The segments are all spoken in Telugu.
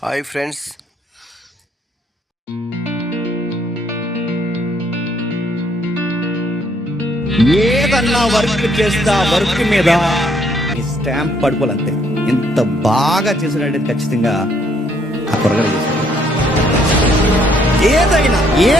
Hi friends. ఏదన్నా వర్క్ చేస్తా వర్క్ మీద ఈ స్టాంప్ పడుకోవాలంతే ఇంత బాగా చేసినట్టు ఖచ్చితంగా ఆ కురగారు చేశారు. ఏదైనా ఏ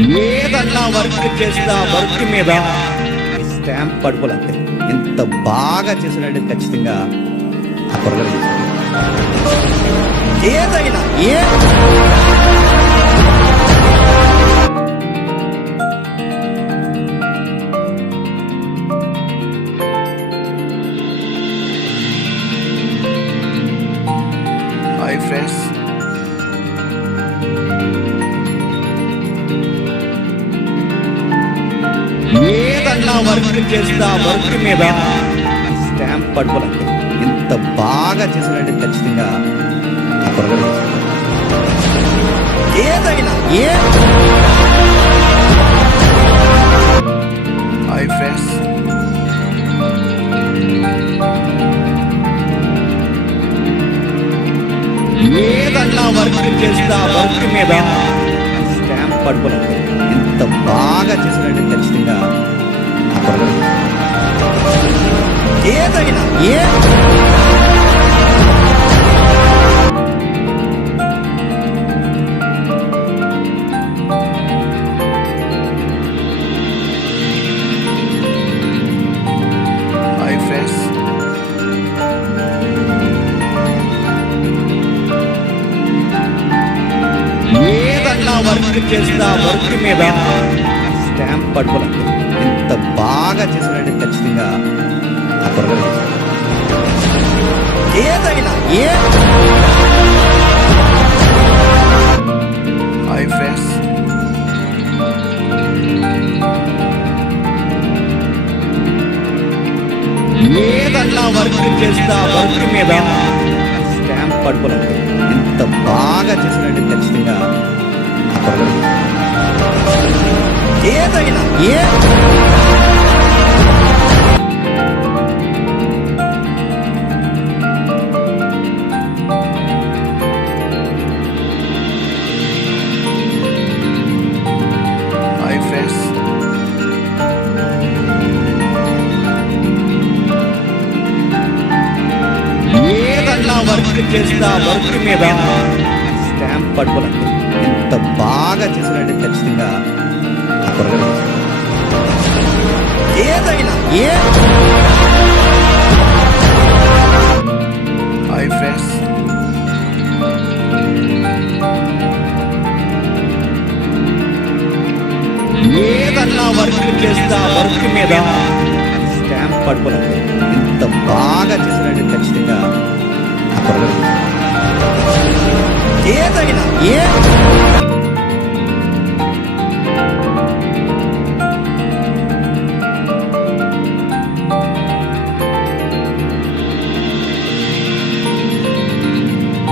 ఏదన్నా వర్క్ చేస్తా వర్క్ మీద స్టాంప్ పడుకోవాలంతే ఎంత బాగా చేసినట్టు ఖచ్చితంగా ఆ కురగారు ఏదైనా ఏ హాయ్ ఫ్రెండ్స్ వర్క్ చేస్తా వర్క్ మీద. స్టాంప్ పడుకోవాలంతే ఇంత బాగా చేసినట్టు ఖచ్చితంగా ఆ ఏదైనా ఏ హాయ్ ఫ్రెండ్స్. ఏదన్నా వర్క్ చేస్తా వర్క్ మీద. స్టాంప్ పడుకోవాలంతే ఇంత బాగా చేసినట్టు ఖచ్చితంగా ఏదైనా ఏ ఏదన్నా వర్క్ వర్క్ మీద స్టాంప్ పట్టుకోలేదు ఇంత బాగా చేసినట్టు ఖచ్చితంగా ఏదైనా ఏ హాయ్ ఫ్రెండ్స్. ఏదన్నా వర్క్ చేస్తా వర్క్ మీద స్టాంప్ ఇంత బాగా చేసినట్టు ఖచ్చితంగా ఏదైనా ఏ ఏదన్నా వర్క్ చేస్తా వర్క్ మీద. స్టాంప్ పట్టుకోలేదు ఇంత బాగా చేసినట్టు ఖచ్చితంగా ఏదైనా ఏ హాయ్ ఫ్రెండ్స్. ఏదన్నా వర్క్ చేస్తా వర్క్ మీద. స్టాంప్ పడుకోవాలంతే ఇంత బాగా చేసినట్టు ఖచ్చితంగా ఏదైనా ఏ?